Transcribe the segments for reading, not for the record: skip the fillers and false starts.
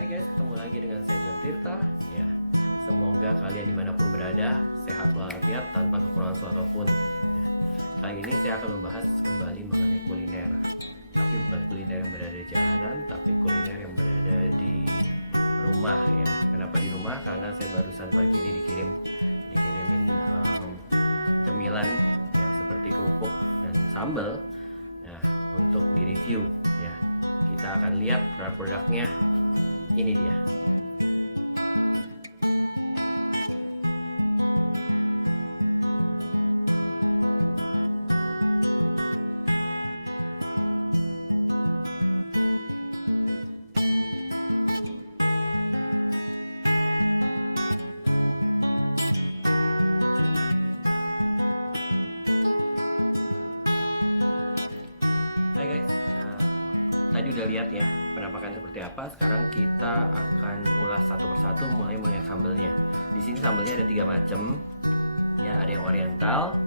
Hai guys, ketemu lagi dengan saya John Tirta. Ya, semoga kalian dimanapun berada sehat walafiat tanpa kekurangan suatu pun. Ya, kali ini saya akan membahas kembali mengenai kuliner. Tapi bukan kuliner yang berada di jalanan, tapi kuliner yang berada di rumah. Ya, kenapa di rumah? Karena saya barusan pagi ini dikirimin cemilan ya seperti kerupuk dan sambal. Nah, untuk direview ya, kita akan lihat produk-produknya. Ini dia. Hai guys, tadi udah lihat ya penampakan seperti apa. Sekarang kita akan ulas satu persatu mulai yang sambelnya. Di sini sambelnya ada 3 macam. Ya, ada yang oriental,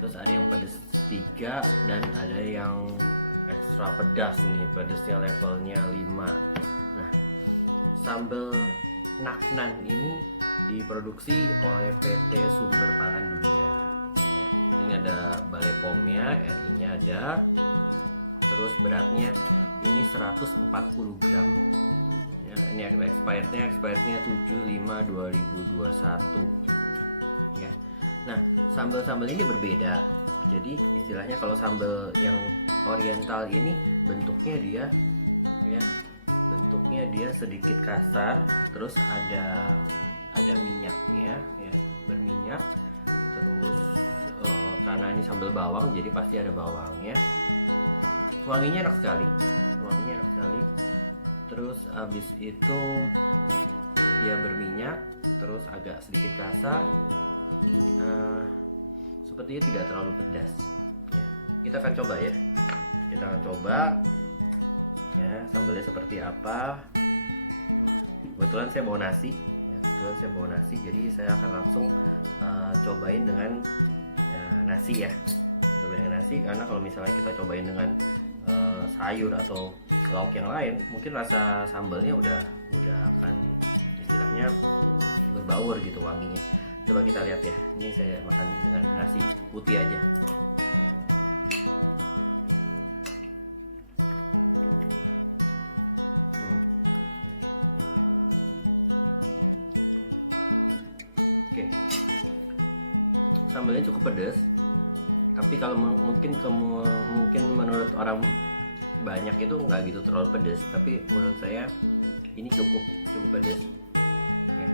terus ada yang pedas 3 dan ada yang ekstra pedas nih, pedasnya levelnya 5. Nah, sambal Naknan ini diproduksi oleh PT Sumber Pangan Dunia. Ya, ini ada Balai POM-nya, RI-nya ada. Terus beratnya ini 140 gram ya, ini expirednya 7/5/2021 ya. Nah, sambal-sambal ini berbeda. Jadi istilahnya kalau sambal yang oriental ini bentuknya dia sedikit kasar, terus ada minyaknya ya, berminyak. Terus karena ini sambal bawang jadi pasti ada bawangnya. Wanginya enak sekali. Terus habis itu dia berminyak, terus agak sedikit kasar. Sepertinya tidak terlalu pedas ya. Kita akan coba ya. Sambalnya seperti apa. Kebetulan saya bawa nasi jadi saya akan langsung cobain dengan nasi ya. Karena kalau misalnya kita cobain dengan sayur atau lauk yang lain, mungkin rasa sambalnya udah akan istilahnya berbaur gitu wanginya. Coba kita lihat ya. Ini saya makan dengan nasi putih aja. Oke. Sambalnya cukup pedas. Tapi kalau mungkin menurut orang banyak itu nggak gitu terlalu pedas, tapi menurut saya ini cukup pedas ya.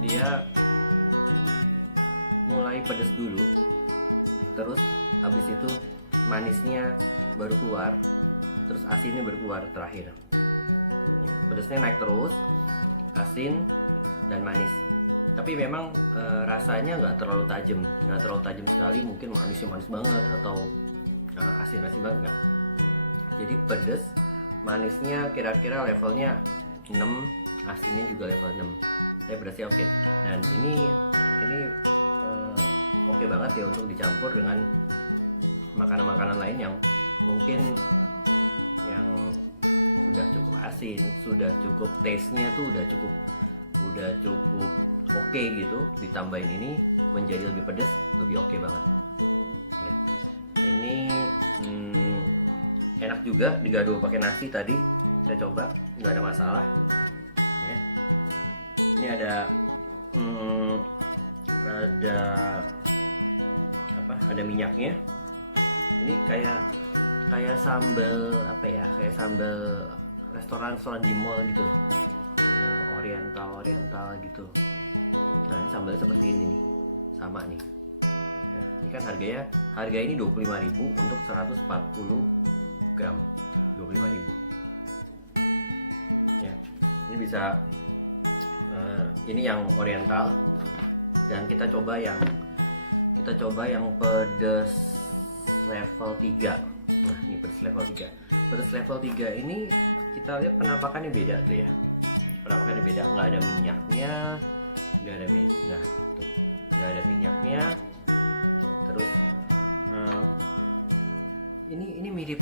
Dia mulai pedas dulu, terus habis itu manisnya baru keluar, terus asinnya baru keluar terakhir ya. Pedasnya naik terus, asin dan manis. Tapi memang rasanya nggak terlalu tajam sekali. Mungkin manis banget atau asin banget nggak. Jadi pedas, manisnya kira-kira levelnya 6, asinnya juga level 6. Saya pedasnya oke. Dan ini oke banget ya untuk dicampur dengan makanan-makanan lain yang mungkin yang sudah cukup asin, sudah cukup taste-nya tuh udah cukup oke gitu. Ditambahin ini menjadi lebih pedas, lebih oke banget ya. Ini enak juga digado pakai nasi. Tadi saya coba nggak ada masalah ya. Ini ada minyaknya. Ini kayak sambal kayak sambal restoran di mall gitu loh, yang oriental gitu. Nah, ini sambalnya seperti ini nih, sama nih. Nah, ini kan harga ini 25.000 untuk 140 gram, 25.000 ya. Ini bisa ini yang oriental, dan kita coba yang pedas level 3. Nah, ini pedas level 3. Pedas level 3 ini kita lihat penampakannya beda tuh ya. Nggak ada minyaknya, nggak ada minyaknya. Terus ini mirip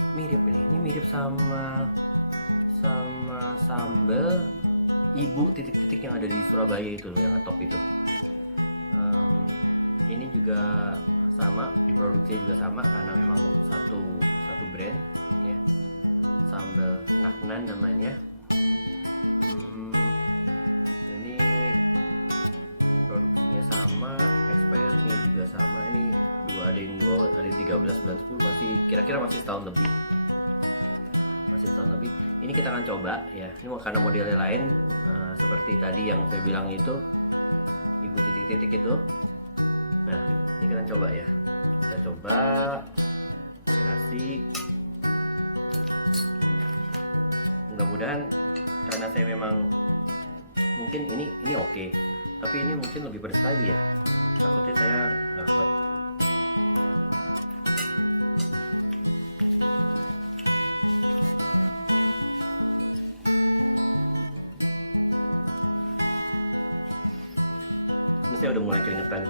sama sama sambal ibu titik-titik yang ada di Surabaya itu loh, yang ngetop itu. Ini juga sama, diproduksi juga sama karena memang satu brand ya. Sambal Naknan namanya. Ini produksinya sama, expirednya juga sama. Ini ada yang 13 bulan 10, masih kira-kira masih setahun lebih. Ini kita akan coba ya. Ini karena modelnya lain, seperti tadi yang saya bilang itu ibu titik-titik itu. Nah, ini kita coba ya. Kita coba nasi. Mudah-mudahan, karena saya memang mungkin ini oke, tapi ini mungkin lebih pedas lagi ya. Takutnya saya nggak kuat. Ini saya udah mulai keringetan.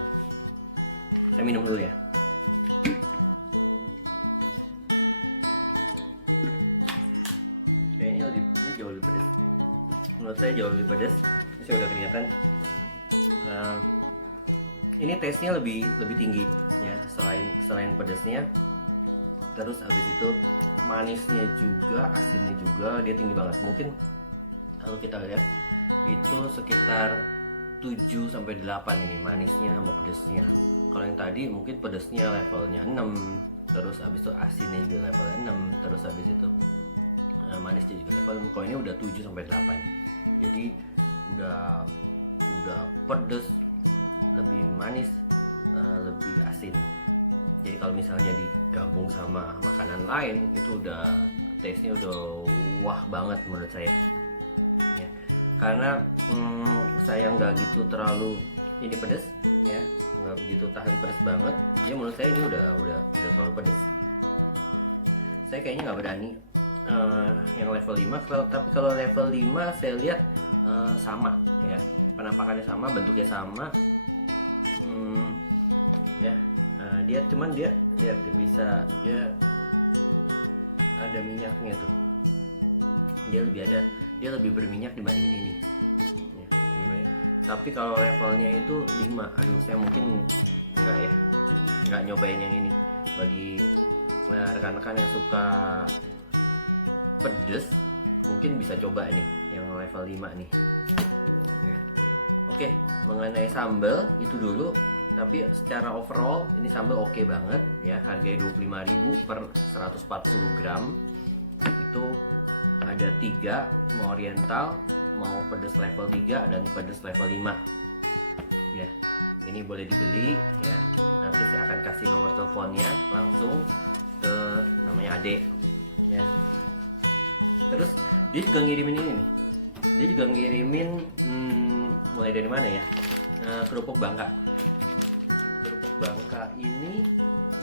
Saya minum dulu ya. Kayaknya ini jauh lebih pedas. Menurut saya jauh lebih pedas. Ini saya udah keringetan. Ini taste-nya lebih tinggi ya, selain pedasnya. Terus abis itu manisnya juga, asinnya juga dia tinggi banget. Mungkin kalau kita lihat itu sekitar 7-8 ini manisnya sama pedasnya. Kalau yang tadi mungkin pedasnya levelnya 6, terus habis itu asinnya juga levelnya 6, terus habis itu manisnya juga level 6. Kalau ini udah 7-8. Jadi udah pedas, lebih manis, lebih asin. Jadi kalau misalnya digabung sama makanan lain itu udah taste-nya udah wah banget menurut saya. Ya. Karena saya nggak gitu terlalu ini pedas ya, nggak begitu tahan pedas banget. Ya menurut saya ini udah terlalu pedas. Saya kayaknya nggak berani yang level 5, tapi kalau level 5 saya lihat sama ya, penampakannya sama, bentuknya sama. Ya dia bisa, dia ada minyaknya tuh, dia lebih berminyak dibanding ini ya, lebih banyak. Tapi kalau levelnya itu 5, aduh saya mungkin nggak nyobain yang ini. Bagi rekan-rekan yang suka pedes mungkin bisa coba nih yang level 5 nih ya. Oke, mengenai sambal itu dulu. Tapi secara overall ini sambal oke banget ya. Harganya 25.000 per 140 gram. Itu ada 3, mau oriental, mau pedas level 3 dan pedas level 5 ya. Ini boleh dibeli ya. Nanti saya akan kasih nomor teleponnya langsung ke namanya Ade ya. Terus dia juga ngirimin ini nih. Dia juga ngirimin mulai dari mana ya? Kerupuk Bangka. Kerupuk Bangka ini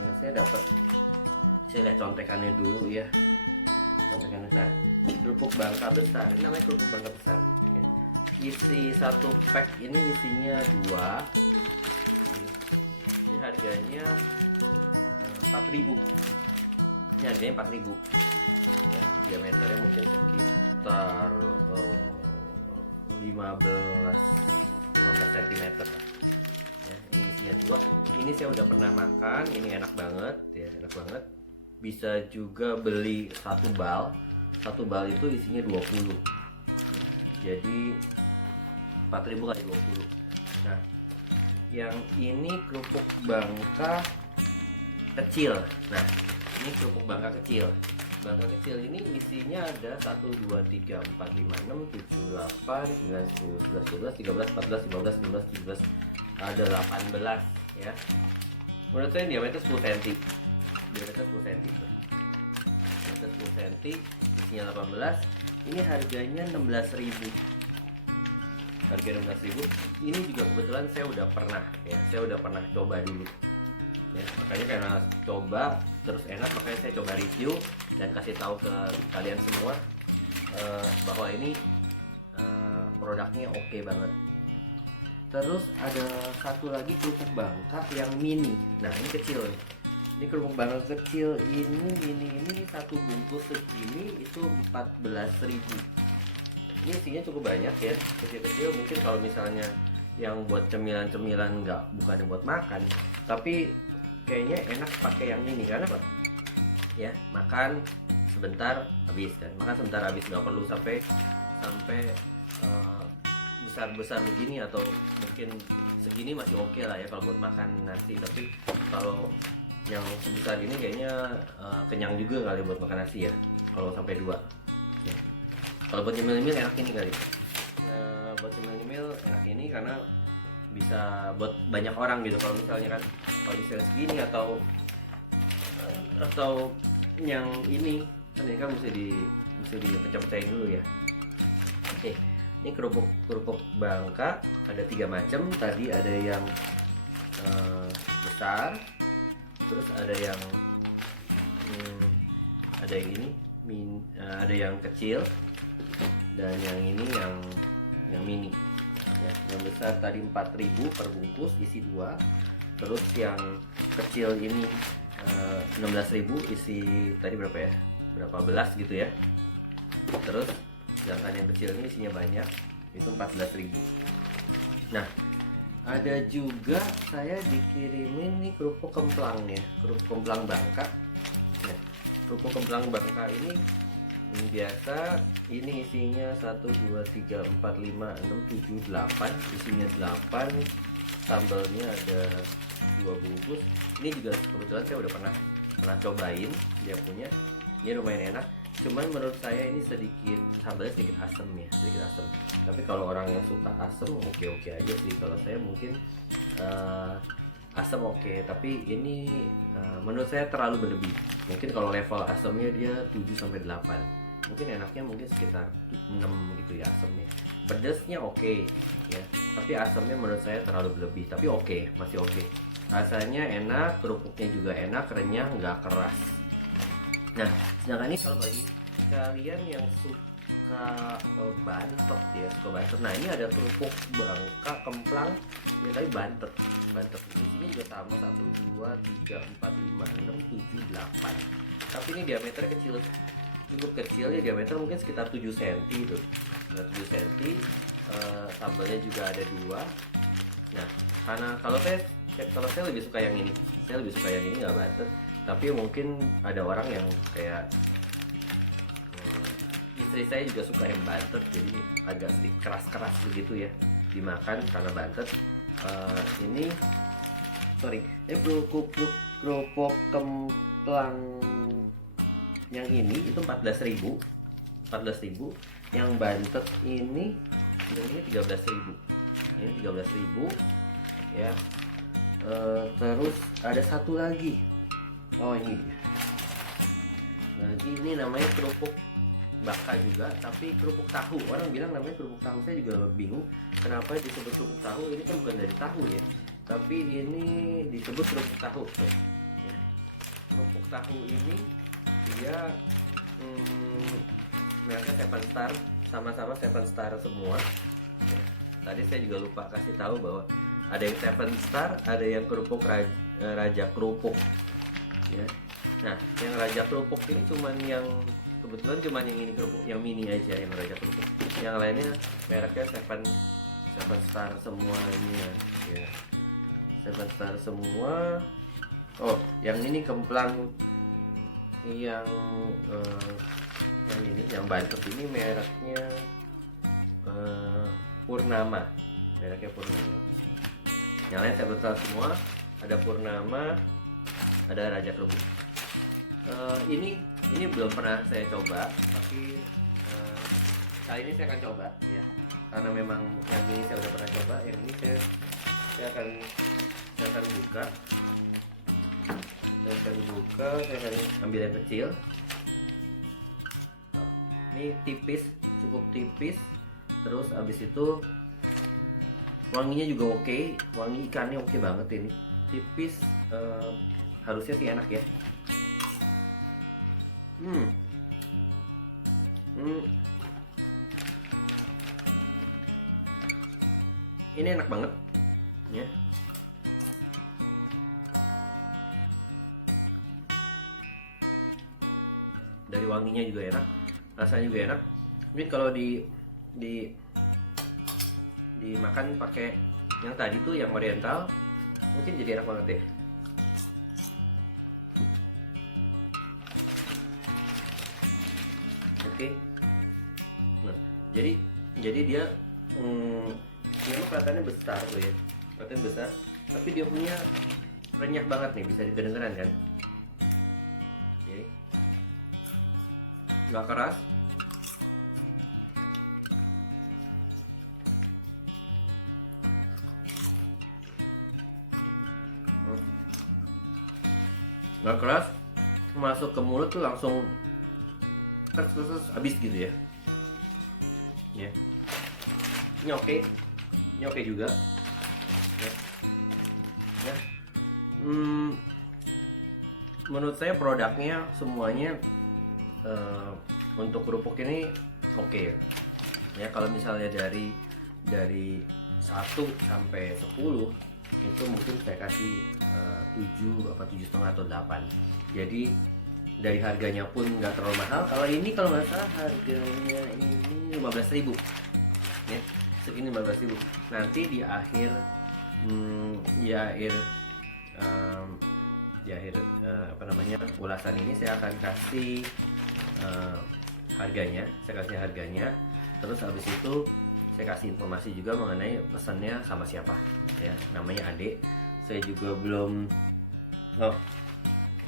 ya, saya lihat contekannya dulu ya. Contekannya. Nah, kerupuk Bangka besar. Ini namanya kerupuk Bangka besar. Ya. Isi satu pack ini isinya 2. Ini harganya 4.000. Ini harganya 4.000. Ya, diameternya mungkin sekitar 15 cm ya. Ini isinya 2. Ini saya udah pernah makan, ini enak banget ya, enak banget. Bisa juga beli satu bal itu isinya 20. Jadi 4.000 kali 20. Nah, yang ini kerupuk Bangka kecil. Nah, ini kerupuk Bangka kecil. Bangka kecil ini isinya ada 1, 2, 3, 4, 5, 6, 7, 8, 9, 10, 11, 12, 13, 14, 15, 16, 17, ada 18 ya. Menurut saya diameter 10 cm. Diameter 10 cm. Diameter 10 cm, isinya 18. Ini harganya 16.000. Harga 16.000. Ini juga kebetulan saya udah pernah ya. Saya udah pernah coba dulu. Ya, makanya karena coba terus enak, makanya saya coba review dan kasih tahu ke kalian semua bahwa ini produknya oke banget. Terus ada satu lagi kerupuk Bangka yang mini. Nah, ini kecil nih. Ini kerupuk bangka kecil ini satu bungkus segini itu 14.000. Ini isinya cukup banyak ya, kecil-kecil. Mungkin kalau misalnya yang buat cemilan-cemilan bukan buat makan, tapi kayaknya enak pakai yang ini karena apa? Ya, makan sebentar habis kan, makan sebentar habis, nggak perlu sampai besar-besar begini, atau mungkin segini masih oke lah ya kalau buat makan nasi. Tapi kalau yang sebesar ini kayaknya kenyang juga kali buat makan nasi ya, kalau sampai 2 ya. Kalau buat nyemil-nyemil enak ini kali. Buat nyemil-nyemil enak ini karena bisa buat banyak orang gitu. Kalau misalnya kan kalau misalnya segini atau yang ini kan ini kan mesti dipecah-pecahin dulu ya. Oke, ini kerupuk bangka ada 3 macam. Tadi ada yang besar, terus ada yang ada yang kecil, dan yang ini yang mini ya. Yang besar tadi 4.000 per bungkus isi 2, terus yang kecil ini 16.000 isi tadi berapa ya, berapa belas gitu ya. Terus sedangkan yang kecil ini isinya banyak, itu 14.000. Nah, ada juga saya dikirimin nih kerupuk kemplang ya, kerupuk kemplang bangka ya. Kerupuk kemplang bangka ini biasa ini isinya 1 2 3 4 5 6 7 8, isinya 8, sambalnya ada 2 bungkus. Ini juga kebetulan saya udah pernah cobain dia punya, ini lumayan enak. Cuman menurut saya ini sambalnya sedikit asem ya, sedikit asem. Tapi kalau orang yang suka asem oke aja sih. Kalau saya mungkin asem oke, tapi ini menurut saya terlalu berlebih. Mungkin kalau level asemnya dia 7-8, mungkin enaknya mungkin sekitar 6 gitu ya asemnya. Pedesnya oke ya, tapi asemnya menurut saya terlalu berlebih. Tapi masih oke. Rasanya enak, kerupuknya juga enak, renyah, nggak keras. Nah, sedangkan ini kalau bagi kalian yang suka bantet ya, nah ini ada kerupuk bangka kemplang ya, tapi bantet. Di sini juga sama 1 2 3 4 5 6 7 8. Tapi ini diameternya kecil, cukup kecil ya, diameter mungkin sekitar 7 cm tuh. Nah, 7 cm. Sambalnya juga ada 2. Nah, karena kalau saya lebih suka yang ini. Saya lebih suka yang ini, nggak bantet. Tapi mungkin ada orang yang kayak istri saya juga suka yang bantet, jadi agak sedikit keras-keras begitu ya dimakan karena bantet. Ini kerupuk kemplang yang ini itu 14.000. Yang bantet ini 13.000. Ini 13.000 ya. Terus ada satu lagi. Oh, ini lagi, ini namanya kerupuk bangka juga, tapi kerupuk tahu. Orang bilang namanya kerupuk tahu, saya juga bingung kenapa disebut kerupuk tahu. Ini kan bukan dari tahu ya, tapi ini disebut kerupuk tahu ya. Kerupuk tahu ini dia mereknya 7 Star, sama-sama 7 Star semua ya. Tadi saya juga lupa kasih tahu bahwa ada yang 7 Star, ada yang kerupuk raja kerupuk ya. Nah, yang raja kerupuk ini kebetulan cuman yang ini kerupuk yang mini aja yang raja kerupuk. Yang lainnya mereknya 7 Star semuanya ya. 7 Star semua. Oh, yang ini kemplang yang ini yang bantet ini mereknya Purnama. Mereknya Purnama. Yang lain 7 Star semua, ada Purnama, ada raja kerupuk. Ini belum pernah saya coba, tapi kali ini saya akan coba ya, karena memang yang ini saya udah pernah coba. Yang ini saya akan buka, saya akan ambil yang kecil. Ini tipis, cukup tipis. Terus abis itu wanginya juga oke, wangi ikannya oke banget. Ini tipis, harusnya sih enak ya. Ini enak banget ya. dari wanginya juga enak, rasanya juga enak. Mungkin kalau dimakan pakai yang tadi tuh yang oriental mungkin jadi enak banget ya. Oke. Nah, jadi dia memang kelihatannya besar tuh ya, kelihatannya besar, tapi dia punya renyah banget nih, bisa didengeran kan. Oke. Nggak keras. Nggak keras, masuk ke mulut tuh langsung terus habis gitu ya. Ya. Ini oke juga. Ya. Ya. Menurut saya produknya semuanya untuk kerupuk ini oke. Ya, kalau misalnya dari 1 sampai 10 itu mungkin saya kasih 7 apa 7,5 atau 8. Jadi dari harganya pun nggak terlalu mahal. Kalau ini kalau nggak salah harganya ini 15.000 ya, segini 15.000. Nanti di akhir apa namanya ulasan ini saya akan kasih harganya, terus habis itu saya kasih informasi juga mengenai pesannya sama siapa ya, namanya Ade. Saya juga belum,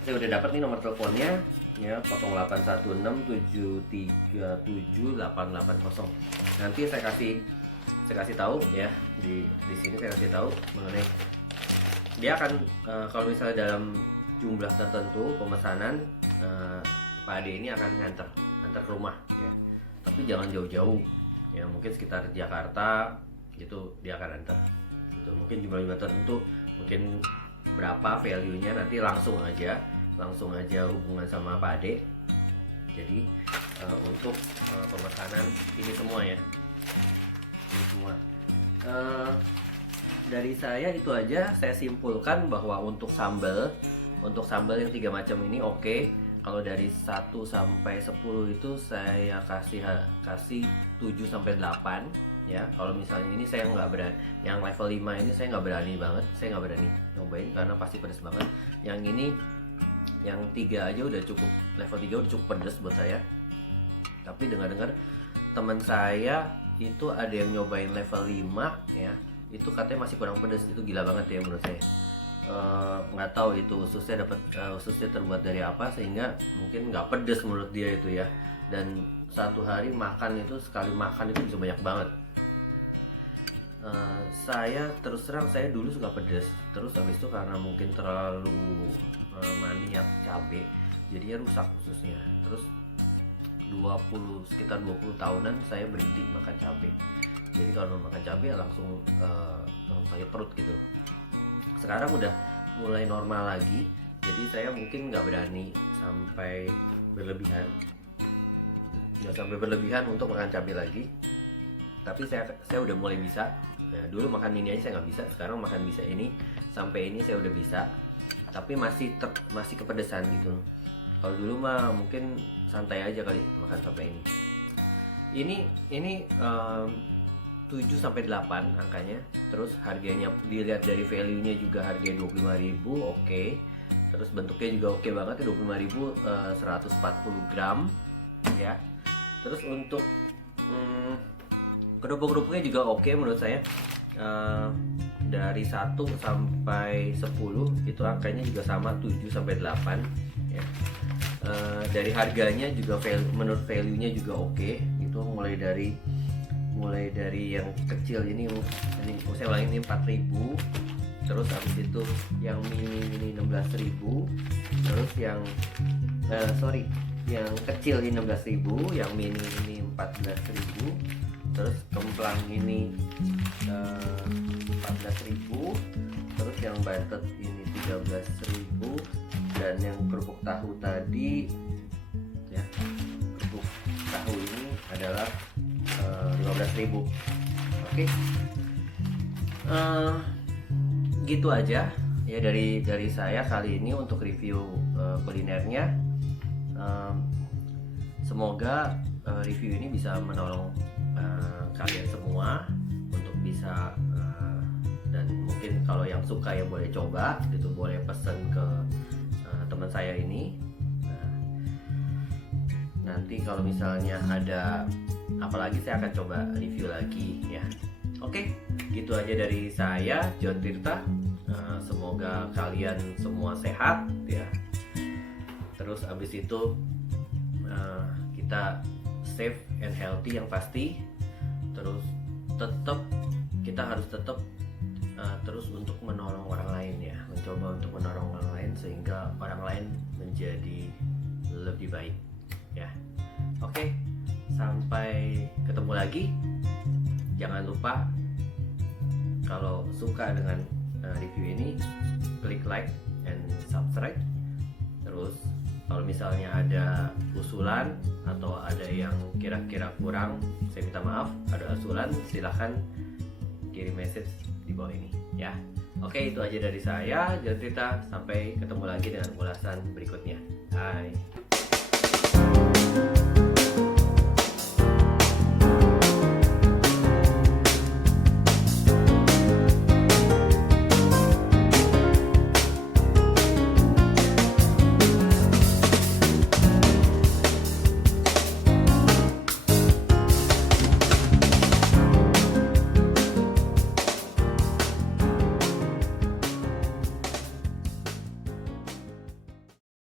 saya udah dapat nih nomor teleponnya ya, 0816737880. Nanti saya kasih tahu ya, di sini saya kasih tahu mengenai dia akan kalau misalnya dalam jumlah tertentu pemesanan, Pak Ade ini akan nganter ke rumah ya, tapi jangan jauh-jauh ya, mungkin sekitar Jakarta gitu dia akan antar gitu. Mungkin jumlah tertentu, mungkin berapa value-nya nanti langsung aja hubungan sama Pak Ade. Jadi untuk pemesanan ini semua ya, ini semua dari saya itu aja. Saya simpulkan bahwa untuk sambal yang 3 macam ini oke. Kalau dari 1 sampai 10 itu saya kasih 7 sampai 8 ya. Kalau misalnya ini saya nggak berani, yang level 5 ini saya nggak berani banget, saya nggak berani nyobain karena pasti pedas banget. Yang ini yang 3 aja udah cukup, level 3 udah cukup pedas buat saya. Tapi dengar-dengar teman saya itu ada yang nyobain level 5 ya, itu katanya masih kurang pedas. Itu gila banget ya menurut saya. Nggak tahu itu ususnya terbuat dari apa sehingga mungkin nggak pedas menurut dia itu ya. Dan satu hari sekali makan itu bisa banyak banget. Saya terus terang, saya dulu suka pedas, terus habis itu karena mungkin terlalu maniak cabai jadinya rusak ususnya. Terus sekitar 20 tahunan saya berhenti makan cabai. Jadi kalau makan cabai langsung sakit perut gitu. Sekarang udah mulai normal lagi, jadi saya mungkin nggak berani sampai berlebihan, untuk makan cabai lagi. Tapi saya udah mulai bisa. Nah, dulu makan ini aja saya nggak bisa, sekarang makan bisa ini, sampai ini saya udah bisa. Tapi masih kepedesan gitu. Kalau dulu mah mungkin santai aja kali makan sampai ini 7 sampai 8 angkanya. Terus harganya dilihat dari value-nya juga, harganya 25.000 oke. Terus bentuknya juga oke banget ya, 25.000 140 gram ya. Terus untuk kerupuk-kerupuknya juga oke menurut saya. Dari 1 sampai 10 itu angkanya juga sama, 7 sampai 8 ya. Dari harganya juga menurut value-nya juga oke. Itu mulai dari yang kecil ini saya ulangin, ini 4.000. Terus habis itu yang mini 16.000. Terus yang kecil ini 16.000, yang mini ini 14.000. Terus kemplang ini 14.000. Terus yang bantet ini 13.000. Dan yang kerupuk tahu tadi ya, kerupuk tahu ini adalah 15.000. Oke. Gitu aja ya dari saya kali ini untuk review kulinernya. Semoga review ini bisa menolong kalian semua untuk bisa dan mungkin kalau yang suka ya boleh coba gitu, boleh pesen ke teman saya ini. Nanti kalau misalnya ada apalagi saya akan coba review lagi ya. Oke, gitu aja dari saya, John Tirta. Semoga kalian semua sehat ya. Terus abis itu kita safe and healthy yang pasti. Terus kita harus tetap terus untuk menolong orang lain ya, mencoba untuk menolong orang lain sehingga orang lain menjadi lebih baik ya. Oke, sampai ketemu lagi. Jangan lupa kalau suka dengan review ini, klik like and subscribe. Terus kalau misalnya ada usulan atau ada yang kira-kira kurang, saya minta maaf. Ada usulan, silahkan kirim message di bawah ini ya. Oke, itu aja dari saya, John Tirta. Sampai ketemu lagi dengan ulasan berikutnya. Bye.